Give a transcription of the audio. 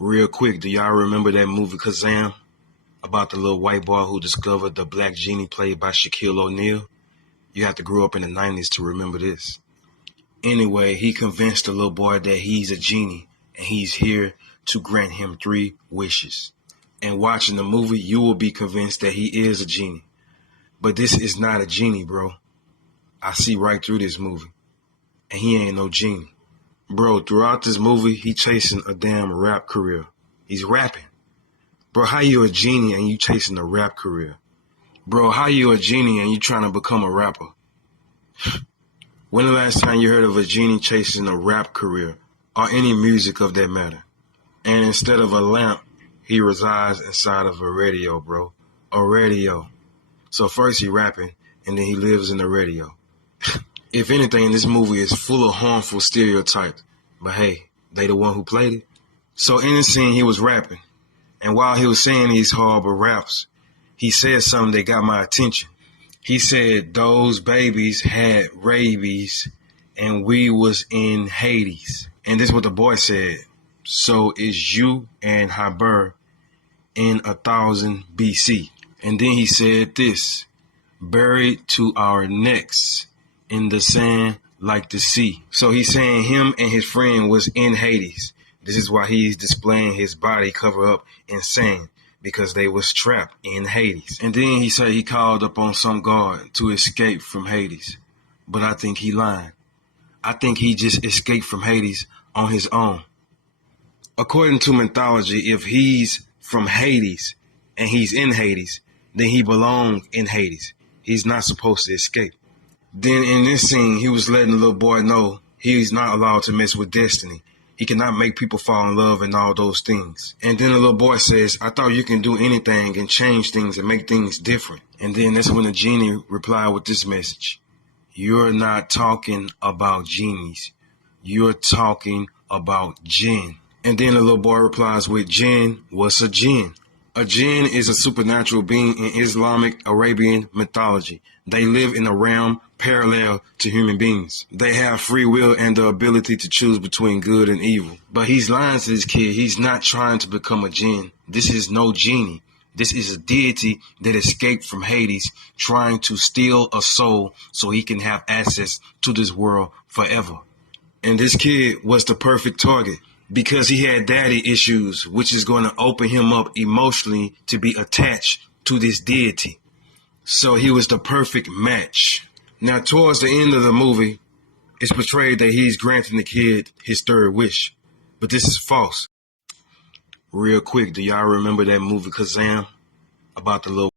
Real quick, do y'all remember that movie Kazaam? About the little white boy who discovered the black genie played by Shaquille O'Neal? You have to grow up in the 90s to remember this. Anyway, he convinced the little boy that he's a genie and he's here to grant him 3 wishes. And watching the movie, you will be convinced that he is a genie. But this is not a genie, bro. I see right through this movie. And he ain't no genie. Bro, throughout this movie, he chasing a damn rap career. He's rapping. Bro, how you a genie and you chasing a rap career? Bro, how you a genie and you trying to become a rapper? When the last time you heard of a genie chasing a rap career or any music of that matter? And instead of a lamp, he resides inside of a radio, bro. A radio. So first he rapping and then he lives in the radio. If anything, this movie is full of harmful stereotypes. But hey, they the one who played it. So in the scene, he was rapping. And while he was saying these horrible raps, he said something that got my attention. He said, those babies had rabies and we was in Hades. And this is what the boy said. So is you and Haber in 1000 BC. And then he said this, buried to our necks in the sand like the sea. So he's saying him and his friend was in Hades. This is why he's displaying his body covered up in sand, because they was trapped in Hades. And then he said he called up on some god to escape from Hades. But I think he lying. I think he just escaped from Hades on his own. According to mythology, if he's from Hades and he's in Hades, then he belongs in Hades. He's not supposed to escape. Then in this scene, he was letting the little boy know he's not allowed to mess with destiny. He cannot make people fall in love and all those things. And then the little boy says, I thought you can do anything and change things and make things different. And then that's when the genie replied with this message. You're not talking about genies. You're talking about jinn. And then the little boy replies with jinn, what's a jinn? A jinn is a supernatural being in Islamic Arabian mythology. They live in a realm parallel to human beings. They have free will and the ability to choose between good and evil. But he's lying to this kid. He's not trying to become a jinn. This is no genie. This is a deity that escaped from Hades, trying to steal a soul so he can have access to this world forever. And this kid was the perfect target, because he had daddy issues, which is going to open him up emotionally to be attached to this deity. So he was the perfect match. Now, towards the end of the movie, it's portrayed that he's granting the kid his 3rd wish. But this is false. Real quick, do y'all remember that movie Kazaam? About the little